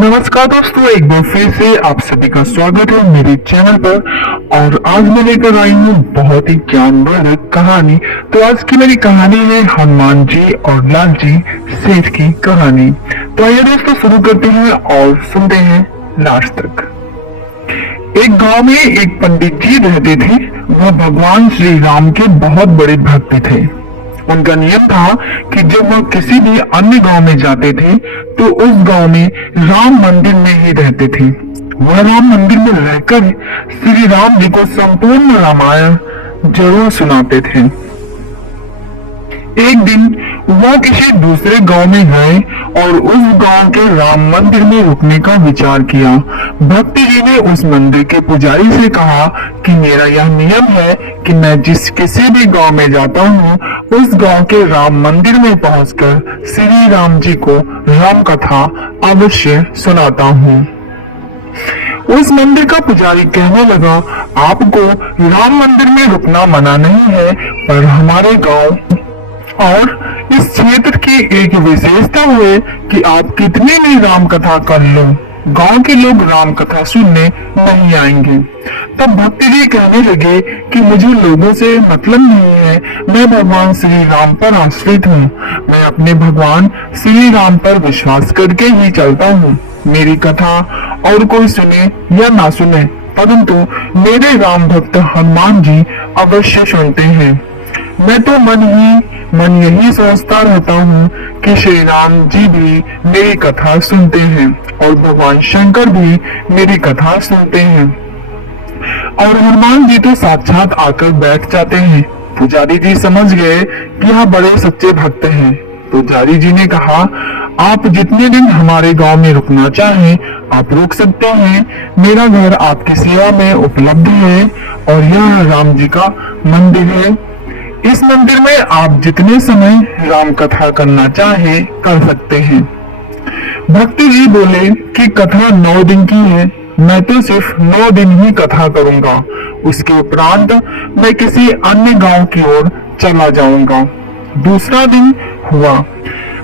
नमस्कार दोस्तों, एक बार फिर से आप सभी का स्वागत है मेरे चैनल पर। और आज मैं लेकर आई हूँ बहुत ही ज्ञानवर्धक कहानी। तो आज की मेरी कहानी है हनुमान जी और लाल जी सेठ की कहानी। तो आइए दोस्तों शुरू करते हैं और सुनते हैं लास्ट तक। एक गांव में एक पंडित जी रहते थे। वह भगवान श्री राम के बहुत बड़े भक्त थे। उनका नियम था कि जब वह किसी भी अन्य गांव में जाते थे तो उस गांव में राम मंदिर में ही रहते थे। वह राम मंदिर में रहकर श्री राम जी को संपूर्ण रामायण जरूर सुनाते थे। एक दिन वह किसी दूसरे गांव में गए और उस गांव के राम मंदिर में रुकने का विचार किया। भक्ति जी ने उस मंदिर के पुजारी से कहा कि मेरा यह नियम है कि मैं जिस किसी भी गांव में जाता हूँ उस गांव के राम मंदिर में पहुंचकर श्री राम जी को राम कथा अवश्य सुनाता हूँ। उस मंदिर का पुजारी कहने लगा, आपको राम मंदिर में रुकना मना नहीं है, पर हमारे गांव और इस क्षेत्र की एक विशेषता है कि आप कितनी भी राम कथा कर लो, गांव के लोग राम कथा सुनने नहीं आएंगे। तब भक्ति जी कहने लगे कि मुझे लोगों से मतलब नहीं है, मैं भगवान श्री राम पर आश्रित हूँ। मैं अपने भगवान श्री राम पर विश्वास करके ही चलता हूँ। मेरी कथा और कोई सुने या ना सुने, परंतु मेरे राम भक्त हनुमान जी अवश्य सुनते हैं। मैं तो मन यही सोचता रहता हूँ कि श्री राम जी भी मेरी कथा सुनते हैं और भगवान शंकर भी मेरी कथा सुनते हैं। और हनुमान जी तो साक्षात आकर बैठ जाते हैं। पुजारी जी समझ गए कि यह बड़े सच्चे भक्त हैं। पुजारी जी ने कहा, आप जितने दिन हमारे गांव में रुकना चाहें आप रुक सकते हैं। मेरा घर आपकी सेवा में उपलब्ध है और यह राम जी का मंदिर है। इस मंदिर में आप जितने समय राम कथा करना चाहे कर सकते हैं। भक्ति जी बोले कि कथा 9 दिन की है, मैं तो सिर्फ 9 दिन ही कथा करूंगा। उसके उपरांत मैं किसी अन्य गांव की ओर चला जाऊंगा। दूसरा दिन हुआ।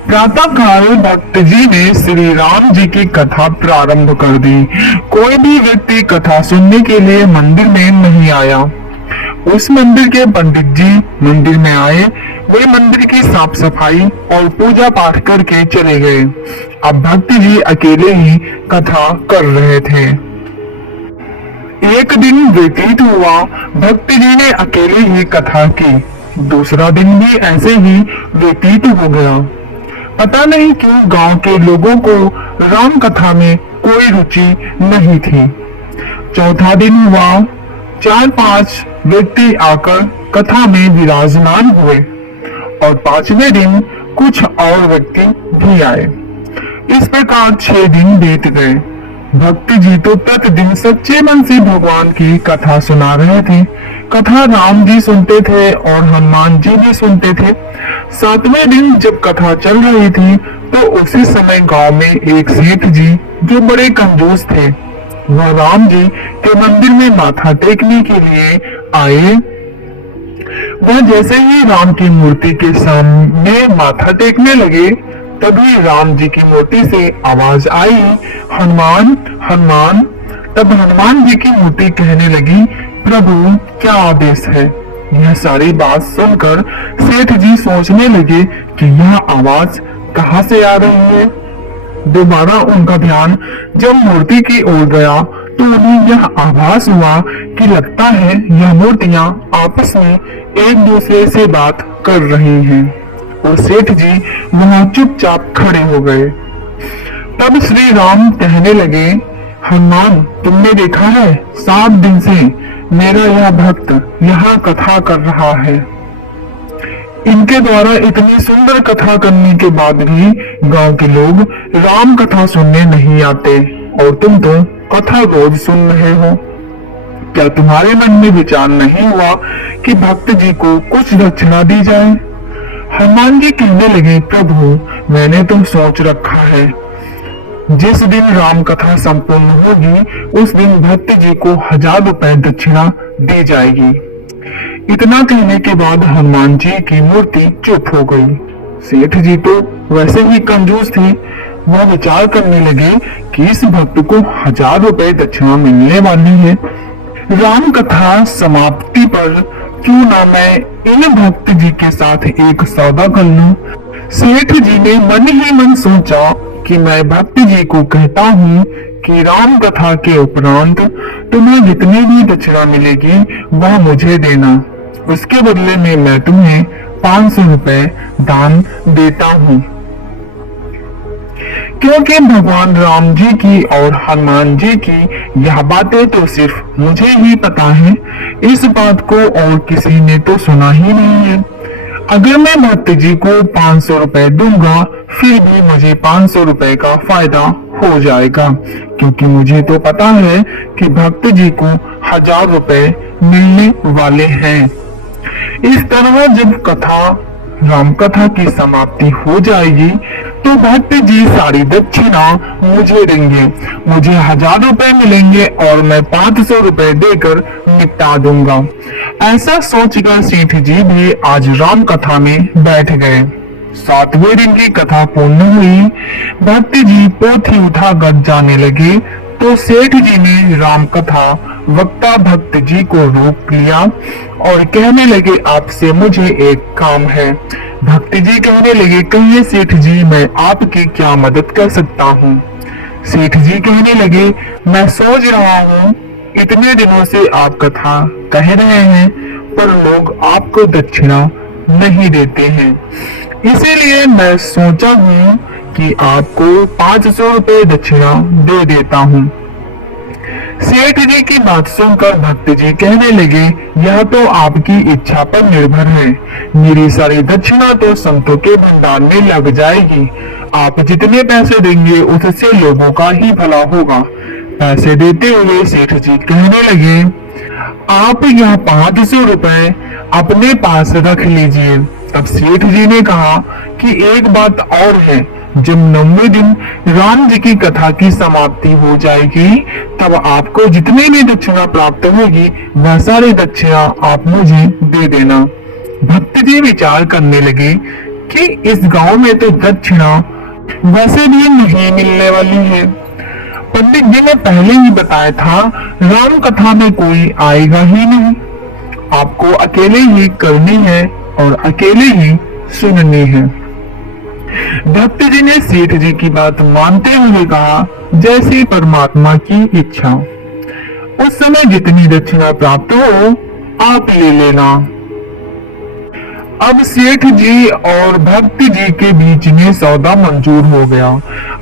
प्रातः काल भक्त जी ने श्री राम जी की कथा प्रारंभ कर दी। कोई भी व्यक्ति कथा सुनने के लिए मंदिर में नहीं आया। उस मंदिर के पंडित जी मंदिर में आए। वे मंदिर की साफ सफाई और पूजा पाठ करके चले गए। अब भक्ति जी अकेले ही कथा कर रहे थे। एक दिन व्यतीत हुआ। भक्ति जी ने अकेले ही कथा की। दूसरा दिन भी ऐसे ही व्यतीत हो गया। पता नहीं क्यों गांव के लोगों को राम कथा में कोई रुचि नहीं थी। चौथा दिन हुआ। 4-5 व्यक्ति आकर कथा में विराजमान हुए और 5वें दिन कुछ और व्यक्ति भी आए। इस प्रकार 6 दिन बीत गए। भक्ति जी तो प्रतिदिन सच्चे मन से भगवान की कथा सुना रहे थे। कथा राम जी सुनते थे और हनुमान जी भी सुनते थे। 7वें दिन जब कथा चल रही थी तो उसी समय गांव में एक सेठ जी जो बड़े कंजूस थे, वह राम जी के मंदिर में माथा टेकने के लिए आए। वह जैसे ही राम की मूर्ति के सामने माथा टेकने लगे तभी राम जी की मूर्ति से आवाज आई, हनुमान हनुमान। तब हनुमान जी की मूर्ति कहने लगी, प्रभु क्या आदेश है। यह सारी बात सुनकर सेठ जी सोचने लगे कि यह आवाज कहाँ से आ रही है। दोबारा उनका ध्यान जब मूर्ति की ओर गया तो उन्हें यह आभास हुआ कि लगता है यह मूर्तियां आपस में एक दूसरे से बात कर रही हैं। और सेठ जी वहां चुपचाप खड़े हो गए। तब श्री राम कहने लगे, हनुमान तुमने देखा है 7 दिन से मेरा यह भक्त यहाँ कथा कर रहा है। इनके द्वारा इतनी सुंदर कथा करने के बाद भी गांव के लोग राम कथा सुनने नहीं आते और तुम तो कथा रोज सुन रहे हो। क्या तुम्हारे मन में विचार नहीं हुआ कि भक्त जी को कुछ दक्षिणा दी जाए। हनुमान जी कहने लगे, प्रभु मैंने तो सोच रखा है जिस दिन राम कथा संपूर्ण होगी उस दिन भक्त जी को 1000 रुपए दक्षिणा दी जाएगी। इतना कहने के बाद हनुमान जी की मूर्ति चुप हो गई। सेठ जी तो वैसे ही कंजूस थे, वह विचार करने लगे कि इस भक्त को 1000 रुपए दक्षिणा मिलने वाली है। राम कथा समाप्ति पर क्यों ना मैं इन भक्त जी के साथ एक सौदा कर लूं। सेठ जी ने मन ही मन सोचा कि मैं भक्त जी को कहता हूँ कि राम कथा के उपरांत तुम्हें जितनी भी दक्षिणा मिलेगी वह मुझे देना, उसके बदले में मैं तुम्हें 500 रुपए दान देता हूँ। क्योंकि भगवान राम जी की और हनुमान जी की यह बातें तो सिर्फ मुझे ही पता है, इस बात को और किसी ने तो सुना ही नहीं है। अगर मैं भक्त जी को 500 रुपए दूंगा फिर भी मुझे 500 रुपए का फायदा हो जाएगा, क्योंकि मुझे तो पता है कि भक्त जी को 1000 रुपए मिलने वाले हैं। इस तरह जब राम कथा की समाप्ति हो जाएगी तो भक्त जी सारी दक्षिणा मुझे देंगे, मुझे 1000 रुपए मिलेंगे और मैं 500 रुपए देकर निपटा दूंगा। ऐसा सोचकर सेठ जी भी आज राम कथा में बैठ गए। 7वें दिन की कथा पूर्ण हुई। भक्त जी पोथी उठाकर जाने लगे तो सेठ जी ने राम कथा वक्ता भक्त जी को रोक लिया और कहने लगे, आपसे मुझे एक काम है। भक्त जी कहने लगे, कहिए सेठ जी, मैं आपकी क्या मदद कर सकता हूँ। सेठ जी कहने लगे, मैं सोच रहा हूँ इतने दिनों से आप कथा कह रहे हैं पर लोग आपको दक्षिणा नहीं देते हैं, इसीलिए मैं सोचा हूँ कि आपको 500 रुपए दक्षिणा दे देता हूँ। सेठ जी की बात सुनकर भक्त जी कहने लगे, यह तो आपकी इच्छा पर निर्भर है, मेरी सारी दक्षिणा तो संतों के भंडार में लग जाएगी। आप जितने पैसे देंगे उससे लोगों का ही भला होगा। पैसे देते हुए सेठ जी कहने लगे, आप यह 500 रुपए अपने पास रख लीजिए। तब सेठ जी ने कहा कि एक बात और है, जब 9वें दिन राम जी की कथा की समाप्ति हो जाएगी तब आपको जितनी भी दक्षिणा प्राप्त होगी वह सारी दक्षिणा आप मुझे दे देना। भक्त जी विचार करने लगे कि इस गांव में तो दक्षिणा वैसे भी नहीं मिलने वाली है। पंडित जी ने पहले ही बताया था राम कथा में कोई आएगा ही नहीं, आपको अकेले ही करनी है और अकेले ही सुननी है। भक्त जी ने सेठ जी की बात मानते हुए कहा, जैसी परमात्मा की इच्छा। उस समय जितनी दक्षिणा प्राप्त हो आप ले लेना। अब सेठ जी और भक्त जी के बीच में सौदा मंजूर हो गया।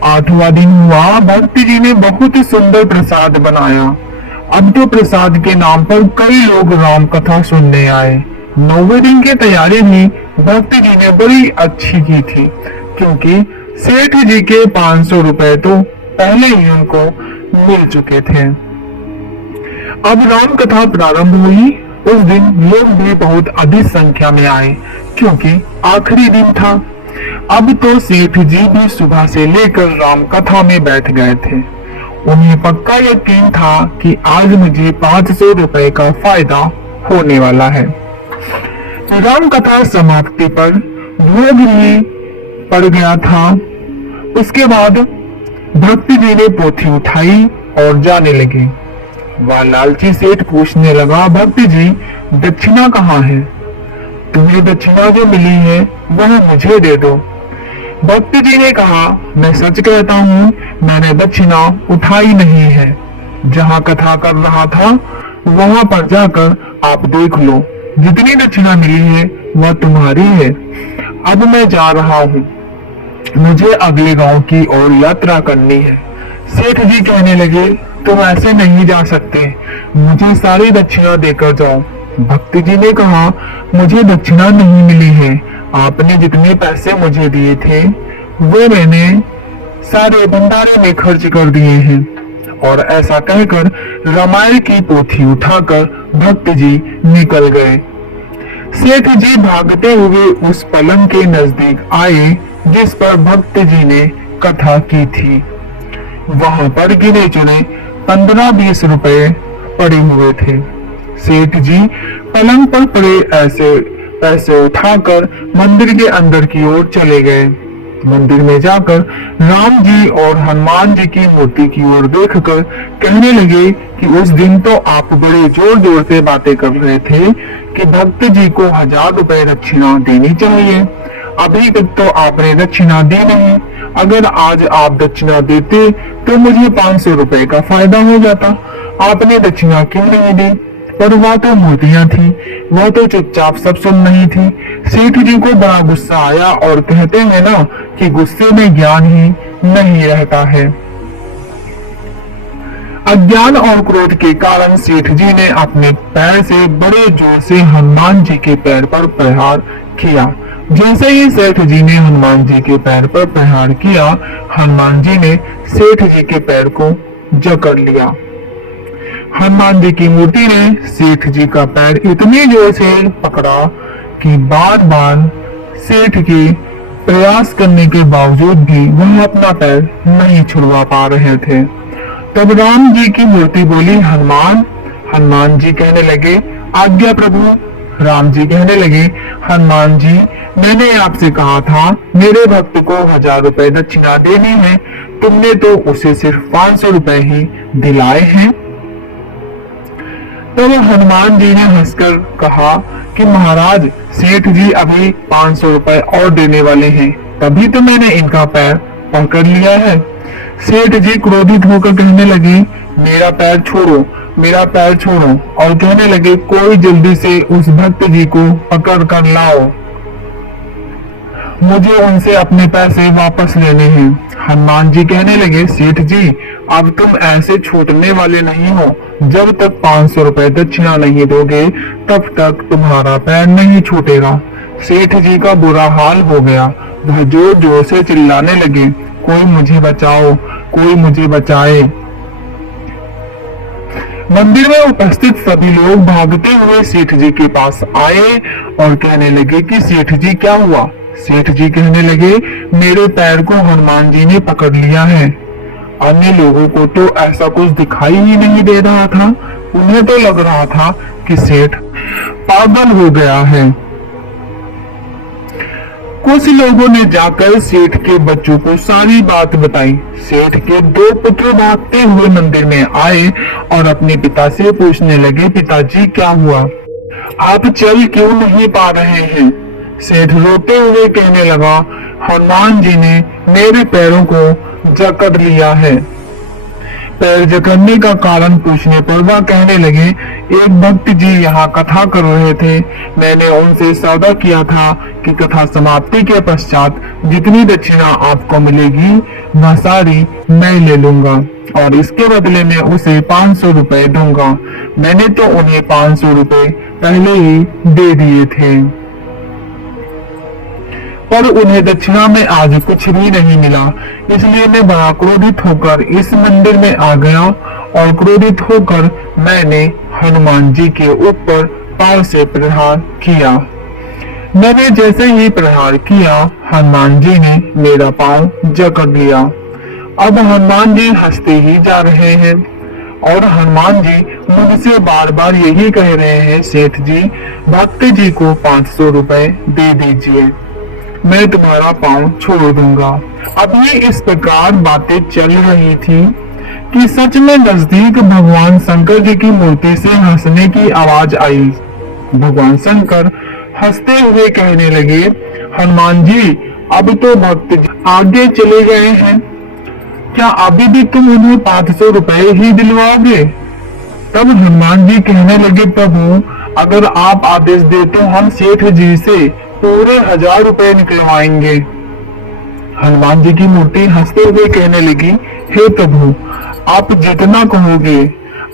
8वां दिन हुआ। भक्त जी ने बहुत सुंदर प्रसाद बनाया। अब तो प्रसाद के नाम पर कई लोग राम कथा सुनने आए। 9वें दिन की तैयारी भी भक्त जी ने बड़ी अच्छी की थी, क्योंकि सेठ जी के 500 रुपए तो पहले ही उनको मिल चुके थे। अब राम कथा प्रारंभ हुई। उस दिन लोग भी बहुत अधिक संख्या में आए, क्योंकि आखिरी दिन था। अब तो सेठ जी भी सुबह से लेकर राम कथा में बैठ गए थे। उन्हें पक्का यकीन था कि आज मुझे 500 रुपए का फायदा होने वाला है। राम कथा समाप्ति पर भोग भी पड़ गया था। उसके बाद भक्त जी ने पोथी उठाई और जाने लगे। वह लालची सेठ पूछने लगा, भक्त जी दक्षिणा कहाँ है? तुम्हें दक्षिणा जो मिली है वह मुझे दे दो। भक्त जी ने कहा, मैं सच कहता हूँ, मैंने दक्षिणा उठाई नहीं है। जहाँ कथा कर रहा था वहां पर जाकर आप देख लो, जितनी दक्षिणा मिली है वह तुम्हारी है। अब मैं जा रहा हूँ, मुझे अगले गांव की ओर यात्रा करनी है। सेठ जी कहने लगे, तुम ऐसे नहीं जा सकते, मुझे सारी दक्षिणा देकर जाओ। भक्त जी ने कहा, मुझे दक्षिणा नहीं मिली है, आपने जितने पैसे मुझे दिए थे वे मैंने सारे भंडारे में खर्च कर दिए हैं। और ऐसा कहकर रामायण की पोथी उठाकर भक्त जी निकल गए। सेठ जी भागते हुए उस पलंग के नजदीक आए जिस पर भक्त जी ने कथा की थी। वहां पर गिने चुने 15-20 रुपए पड़े हुए थे। सेठ जी पलंग पर पड़े ऐसे पैसे उठाकर मंदिर के अंदर की ओर चले गए। मंदिर में जाकर राम जी और हनुमान जी की मूर्ति की ओर देखकर कहने लगे कि उस दिन तो आप बड़े जोर जोर से बातें कर रहे थे कि भक्त जी को 1000 रुपए दक्षिणा देनी चाहिए। अभी तक तो आपने दक्षिणा दी नहीं। अगर आज आप दक्षिणा देते तो मुझे 500 रुपए का फायदा हो जाता। आपने दक्षिणा क्यों नहीं दी? पर वह तो मूर्तियां थी, वह तो चुपचाप सब सुन रही थी। सेठ जी को बड़ा गुस्सा आया और कहते हैं ना कि गुस्से में ज्ञान ही नहीं रहता है। अज्ञान और क्रोध के कारण सेठ जी ने अपने पैर से बड़े जोर से हनुमान जी के पैर पर प्रहार किया। जैसे ही सेठ जी ने हनुमान जी के पैर पर प्रहार किया, हनुमान जी ने सेठ जी के पैर को जकड़ लिया। हनुमान जी की मूर्ति ने सेठ जी का पैर इतनी जोर से पकड़ा कि बार बार सेठ के प्रयास करने के बावजूद भी वह अपना पैर नहीं छुड़वा पा रहे थे। तब राम जी की मूर्ति बोली, हनुमान। हनुमान जी कहने लगे, आज्ञा प्रभु। राम जी कहने लगे, हनुमान जी, मैंने आपसे कहा था मेरे भक्त को 1000 रुपए दक्षिणा देनी है, तुमने तो उसे सिर्फ 500 रुपए ही दिलाए हैं। तब हनुमान जी ने हंसकर कहा कि महाराज, सेठ जी अभी 500 रुपए और देने वाले हैं, तभी तो मैंने इनका पैर पकड़ लिया है। सेठ जी क्रोधित होकर कहने लगे, मेरा पैर छोड़ो, मेरा पैर छोड़ो, और कहने लगे, कोई जल्दी से उस भक्त जी को पकड़ कर लाओ, मुझे उनसे अपने पैसे वापस लेने हैं। हनुमान जी कहने लगे, सेठ जी, अब तुम ऐसे छूटने वाले नहीं हो। जब तक 500 रुपए दक्षिणा नहीं दोगे तब तक तुम्हारा पैर नहीं छूटेगा। सेठ जी का बुरा हाल हो गया। वह जोर जोर से चिल्लाने लगे, कोई मुझे बचाओ, कोई मुझे बचाए। मंदिर में उपस्थित सभी लोग भागते हुए सेठ जी के पास आए और कहने लगे कि सेठ जी, क्या हुआ? सेठ जी कहने लगे, मेरे पैर को हनुमान जी ने पकड़ लिया है। अन्य लोगों को तो ऐसा कुछ दिखाई ही नहीं दे रहा था। उन्हें तो लग रहा था कि सेठ पागल हो गया है। कुछ लोगों ने जाकर सेठ के बच्चों को सारी बात बताई। सेठ के 2 पुत्र भागते हुए मंदिर में आए और अपने पिता से पूछने लगे, पिताजी क्या हुआ? आप चल क्यों नहीं पा रहे हैं? सेठ रोते हुए कहने लगा, हनुमान जी ने मेरे पैरों को जकड़ लिया है। पैर जकड़ने का कारण पूछने पर वह कहने लगे, एक भक्त जी यहाँ कथा कर रहे थे। मैंने उनसे सौदा किया था कि कथा समाप्ति के पश्चात जितनी दक्षिणा आपको मिलेगी वह सारी मैं ले लूंगा और इसके बदले में उसे 500 रुपए दूंगा। मैंने तो उन्हें 500 रुपए पहले ही दे दिए थे, पर उन्हें दक्षिणा में आज कुछ भी नहीं मिला। इसलिए मैं बड़ा क्रोधित होकर इस मंदिर में आ गया और क्रोधित होकर मैंने हनुमान जी के ऊपर पांव से प्रहार किया। मैंने जैसे ही प्रहार किया, हनुमान जी ने मेरा पांव जकड़ लिया। अब हनुमान जी हंसते ही जा रहे हैं और हनुमान जी मुझसे बार बार यही कह रहे हैं, सेठ जी, भक्त जी को 500 रुपए दे दीजिए, मैं तुम्हारा पांव छोड़ दूंगा। अभी इस प्रकार बातें चल रही थी कि सच में नजदीक भगवान शंकर जी की मूर्ति से हंसने की आवाज आई। भगवान शंकर हंसते हुए कहने लगे, हनुमान जी, अब तो भक्त जी आगे चले गए हैं, क्या अभी भी तुम उन्हें 500 रुपए ही दिलवाओगे? तब हनुमान जी कहने लगे, प्रभु, अगर आप आदेश दे तो हम सेठ जी से पूरे 1000 रुपए निकलवाएंगे। हनुमान जी की मूर्ति हंसते हुए कहने लगी, हे प्रभु, आप जितना कहोगे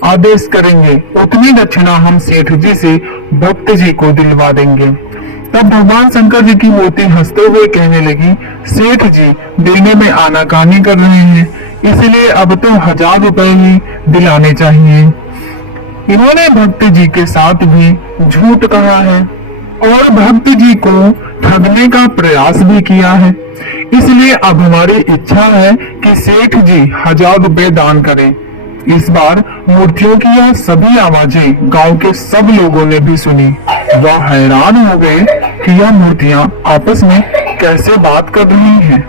आदेश करेंगे उतनी दक्षिणा हम सेठ जी से भक्त जी को दिलवा देंगे। तब भगवान शंकर जी की मूर्ति हंसते हुए कहने लगी, सेठ जी देने में आनाकानी कर रहे हैं, इसलिए अब तो 1000 रुपए ही दिलाने चाहिए। इन्होंने भक्त जी के साथ भी झूठ कहा है और भक्त जी को ठगने का प्रयास भी किया है। इसलिए अब हमारी इच्छा है कि सेठ जी 1000 रुपए दान करें। इस बार मूर्तियों की यह सभी आवाजें गांव के सब लोगों ने भी सुनी। वह हैरान हो गए कि यह मूर्तियां आपस में कैसे बात कर रही हैं।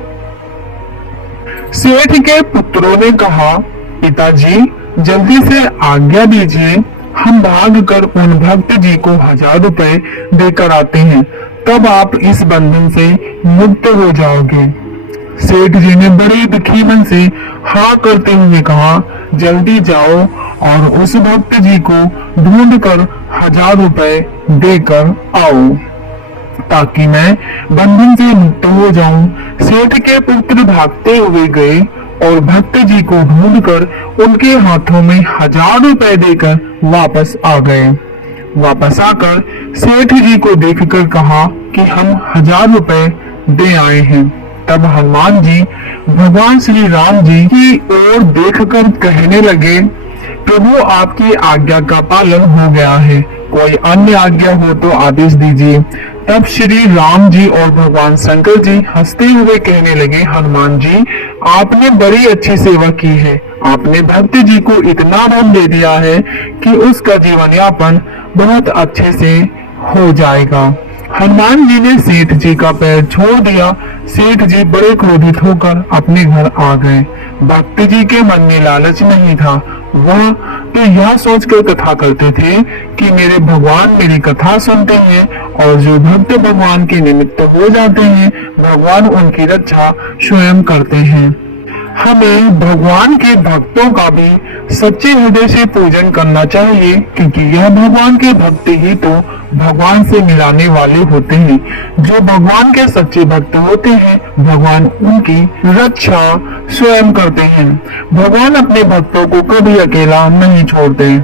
सेठ के पुत्रों ने कहा, पिताजी जल्दी से आज्ञा दीजिए, हम भागकर उन भक्त जी को 1000 रुपए देकर आते हैं, तब आप इस बंधन से मुक्त हो जाओगे। सेठ जी ने बड़े दुखी मन से हाँ करते हुए कहा, जल्दी जाओ और उस भक्त जी को ढूंढकर 1000 रुपए देकर आओ, ताकि मैं बंधन से मुक्त हो जाऊं। सेठ के पुत्र भागते हुए गए और भक्त जी को ढूंढकर उनके हाथों में 1000 रुपए देकर वापस आ गए। वापस आकर सेठ जी को देखकर कहा कि हम 1000 रुपए दे आए हैं। तब हनुमान जी भगवान श्री राम जी की ओर देखकर कहने लगे, प्रभु आपकी आज्ञा का पालन हो गया है, कोई अन्य आज्ञा हो तो आदेश दीजिए। तब श्री राम जी और भगवान शंकर जी हंसते हुए कहने लगे, हनुमान जी आपने बड़ी अच्छी सेवा की है, आपने भक्त जी को इतना धन दे दिया है कि उसका जीवन यापन बहुत अच्छे से हो जाएगा। हनुमान जी ने सेठ जी का पैर छोड़ दिया। सेठ जी बड़े क्रोधित होकर अपने घर आ गए। भक्त जी के मन में लालच नहीं था, वह तो यह सोचकर कथा करते थे कि मेरे भगवान मेरी कथा सुनते हैं, और जो भक्त भगवान के निमित्त हो जाते हैं, भगवान उनकी रक्षा स्वयं करते हैं। हमें भगवान के भक्तों का भी सच्चे हृदय से पूजन करना चाहिए, क्योंकि यह भगवान के भक्त ही तो भगवान से मिलाने वाले होते हैं। जो भगवान के सच्चे भक्त होते हैं, भगवान उनकी रक्षा स्वयं करते हैं। भगवान अपने भक्तों को कभी अकेला नहीं छोड़ते।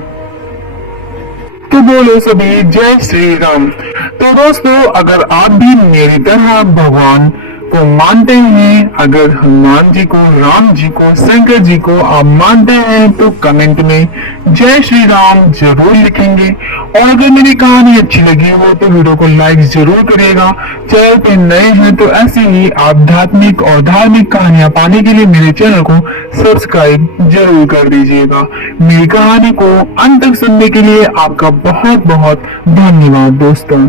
तो बोलो सभी जय श्री राम। तो दोस्तों, अगर आप भी मेरी तरह भगवान को मानते हैं, अगर हनुमान जी को, राम जी को, शंकर जी को आप मानते हैं, तो कमेंट में जय श्री राम जरूर लिखेंगे। और अगर मेरी कहानी अच्छी लगी हो तो वीडियो को लाइक जरूर करिएगा। चैनल पे नए हैं तो ऐसी ही आध्यात्मिक और धार्मिक कहानियां पाने के लिए मेरे चैनल को सब्सक्राइब जरूर कर दीजिएगा। मेरी कहानी को अंत तक सुनने के लिए आपका बहुत बहुत धन्यवाद दोस्तों।